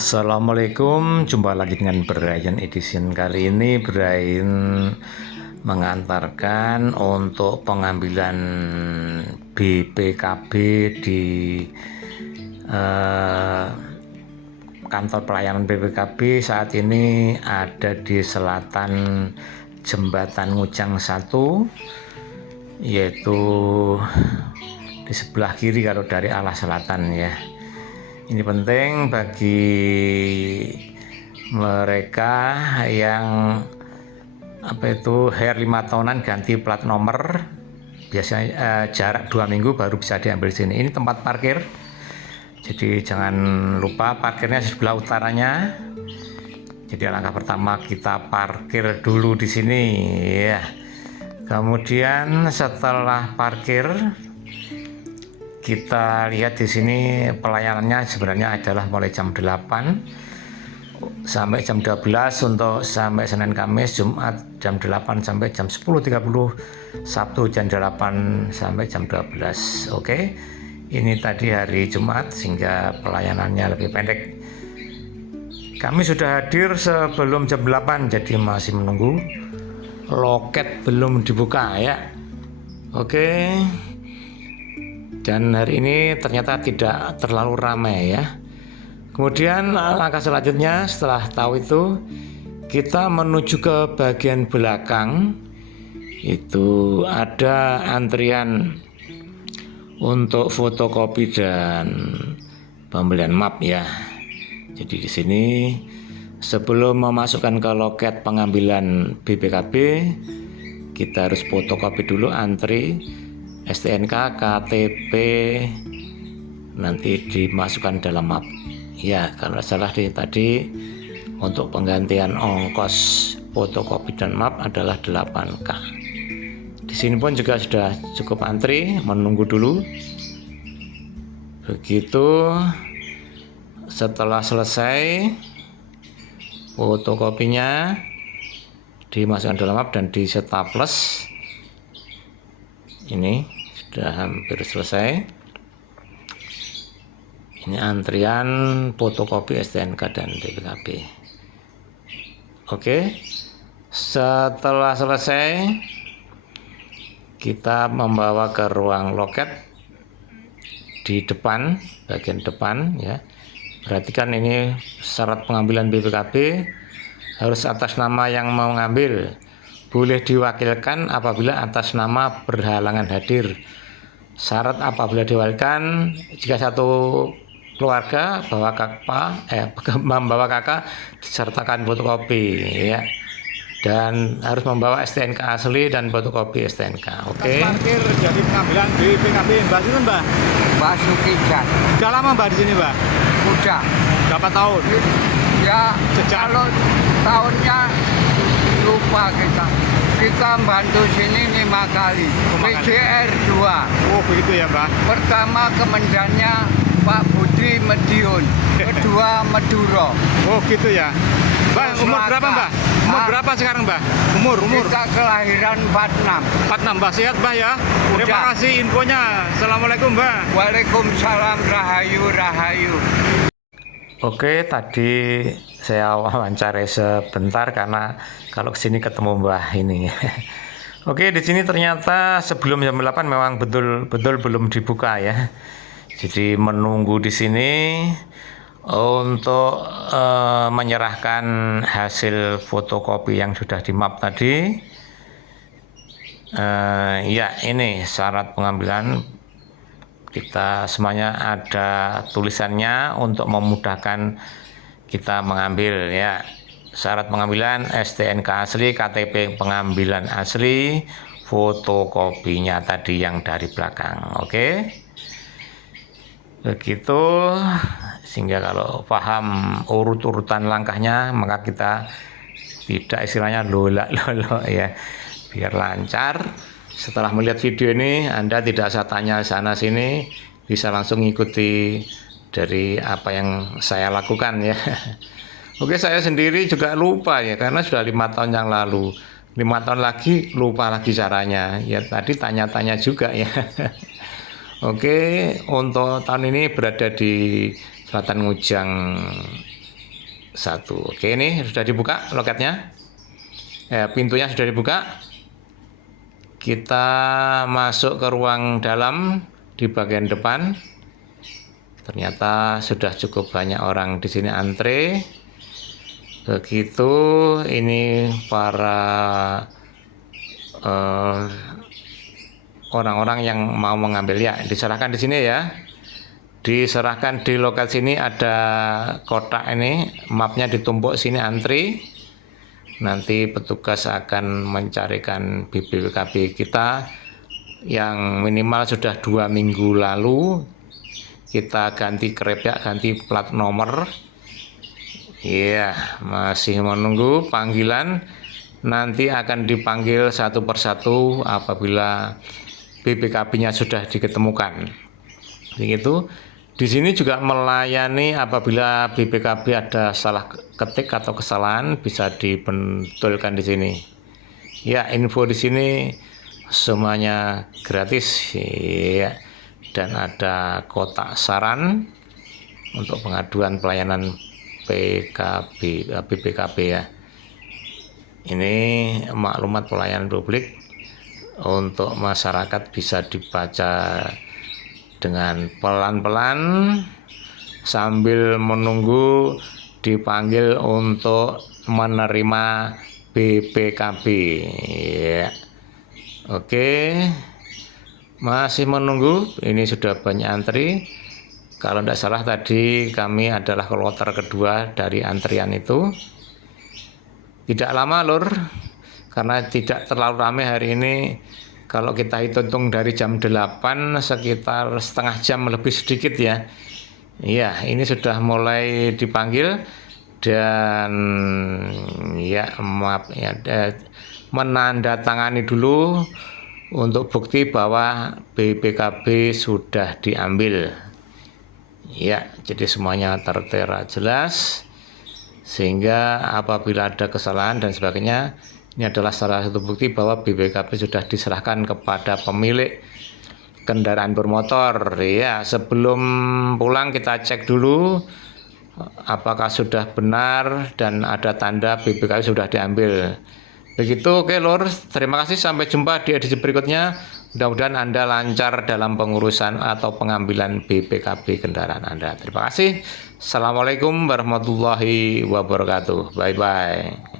Assalamualaikum, jumpa lagi dengan Brian Edition. Kali ini Brian mengantarkan untuk pengambilan BPKB di kantor pelayanan BPKB. Saat ini ada di selatan Jembatan Ngujang 1, yaitu di sebelah kiri kalau dari arah selatan ya. Ini penting bagi mereka yang hair 5 tahunan ganti plat nomor. Biasanya jarak 2 minggu baru bisa diambil sini. Ini tempat parkir, jadi jangan lupa parkirnya di sebelah utaranya. Jadi langkah pertama kita parkir dulu di sini ya. Kemudian setelah parkir, kita lihat di sini pelayanannya sebenarnya adalah mulai jam 8 sampai jam 12 untuk sampai Senin Kamis, Jumat jam 8 sampai jam 10.30, Sabtu jam 8 sampai jam 12. Oke. Ini tadi hari Jumat sehingga pelayanannya lebih pendek. Kami sudah hadir sebelum jam 8, jadi masih menunggu. Loket belum dibuka ya. Oke. Dan hari ini ternyata tidak terlalu ramai ya. Kemudian langkah selanjutnya setelah tahu itu, kita menuju ke bagian belakang. Itu ada antrian untuk fotokopi dan pembelian map ya. Jadi di sini sebelum memasukkan ke loket pengambilan BPKB, kita harus fotokopi dulu, antri STNK, KTP, nanti dimasukkan dalam map. Ya, kalau salah tadi untuk penggantian ongkos fotokopi dan map adalah 8K. Di sini pun juga sudah cukup antri, menunggu dulu. Begitu setelah selesai fotokopinya dimasukkan dalam map dan di staples. Ini sudah hampir selesai. Ini antrian fotokopi STNK dan BPKB. Oke. Setelah selesai, kita membawa ke ruang loket di depan, bagian depan ya. Perhatikan ini syarat pengambilan BPKB harus atas nama yang mau mengambil. Boleh diwakilkan apabila atas nama berhalangan hadir. Syarat apabila diwakilkan jika satu keluarga membawa kakak disertakan fotokopi ya. Dan harus membawa STNK asli dan fotokopi STNK. Oke. Parkir jadi pengambilan BPKB Mbak itu Mbak? Mbak Sukijan. Udah lama Mbak di sini Mbak? Udah. Berapa tahun? Ya, Sejak? kalau tahunnya lupa kita. Kita bantu sini 5 kali. PJR 2. Oh begitu ya Mbak? Pertama kemendannya Pak Budi Medion. Kedua Meduro. Oh gitu ya. Mbak umur berapa Mbak? Umur berapa sekarang Mbak? Umur? Kita kelahiran 46. 46 Mbak, sehat Mbak ya? Terima kasih infonya. Assalamualaikum Mbak. Waalaikumsalam, rahayu. Oke, tadi saya wawancara sebentar karena kalau kesini ketemu Mbah ini. Oke, di sini ternyata sebelum jam 8 memang betul belum dibuka ya. Jadi menunggu di sini untuk menyerahkan hasil fotokopi yang sudah di map tadi. Ya, ini syarat pengambilan. Kita semuanya ada tulisannya untuk memudahkan kita mengambil ya. Syarat pengambilan STNK asli, KTP pengambilan asli, fotokopinya tadi yang dari belakang. Oke. Begitu, sehingga kalau paham urut-urutan langkahnya maka kita tidak istilahnya lolak-lolok ya, biar lancar. Setelah melihat video ini, Anda tidak usah tanya sana sini, bisa langsung ikuti dari apa yang saya lakukan ya. Oke, saya sendiri juga lupa ya, karena sudah 5 tahun yang lalu. 5 tahun lagi lupa lagi caranya. Ya tadi tanya-tanya juga ya. Oke, untuk tahun ini berada di Selatan Ngujang Oke, ini sudah dibuka loketnya. Pintunya sudah dibuka. Kita masuk ke ruang dalam di bagian depan. Ternyata sudah cukup banyak orang di sini antre. Begitu ini para orang-orang yang mau mengambil ya, diserahkan di sini ya. Diserahkan di loket sini, ada kotak ini, mapnya ditumpuk sini antri. Nanti petugas akan mencarikan BPKB kita yang minimal sudah 2 minggu lalu. Kita ganti krepyak, ganti plat nomor. Iya, masih menunggu panggilan. Nanti akan dipanggil satu persatu apabila BPKB-nya sudah diketemukan. Begitu. Di sini juga melayani apabila BPKB ada salah ketik atau kesalahan, bisa dibentulkan di sini. Ya, info di sini semuanya gratis ya. Dan ada kotak saran untuk pengaduan pelayanan BPKB ya. Ini maklumat pelayanan publik untuk masyarakat, bisa dibaca dengan pelan-pelan sambil menunggu dipanggil untuk menerima BPKB ya. Oke, masih menunggu, ini sudah banyak antri. Kalau tidak salah tadi kami adalah kloter kedua dari antrian itu. Tidak lama lur, karena tidak terlalu ramai hari ini. Kalau kita hitung dari jam 8 sekitar setengah jam lebih sedikit ya. Iya, ini sudah mulai dipanggil dan ya maaf ya, menandatangani dulu untuk bukti bahwa BPKB sudah diambil. Ya, jadi semuanya tertera jelas sehingga apabila ada kesalahan dan sebagainya, ini adalah salah satu bukti bahwa BPKB sudah diserahkan kepada pemilik kendaraan bermotor. Ya, sebelum pulang kita cek dulu apakah sudah benar dan ada tanda BPKB sudah diambil. Begitu, oke lur. Terima kasih, sampai jumpa di edisi berikutnya. Mudah-mudahan Anda lancar dalam pengurusan atau pengambilan BPKB kendaraan Anda. Terima kasih. Assalamualaikum warahmatullahi wabarakatuh. Bye-bye.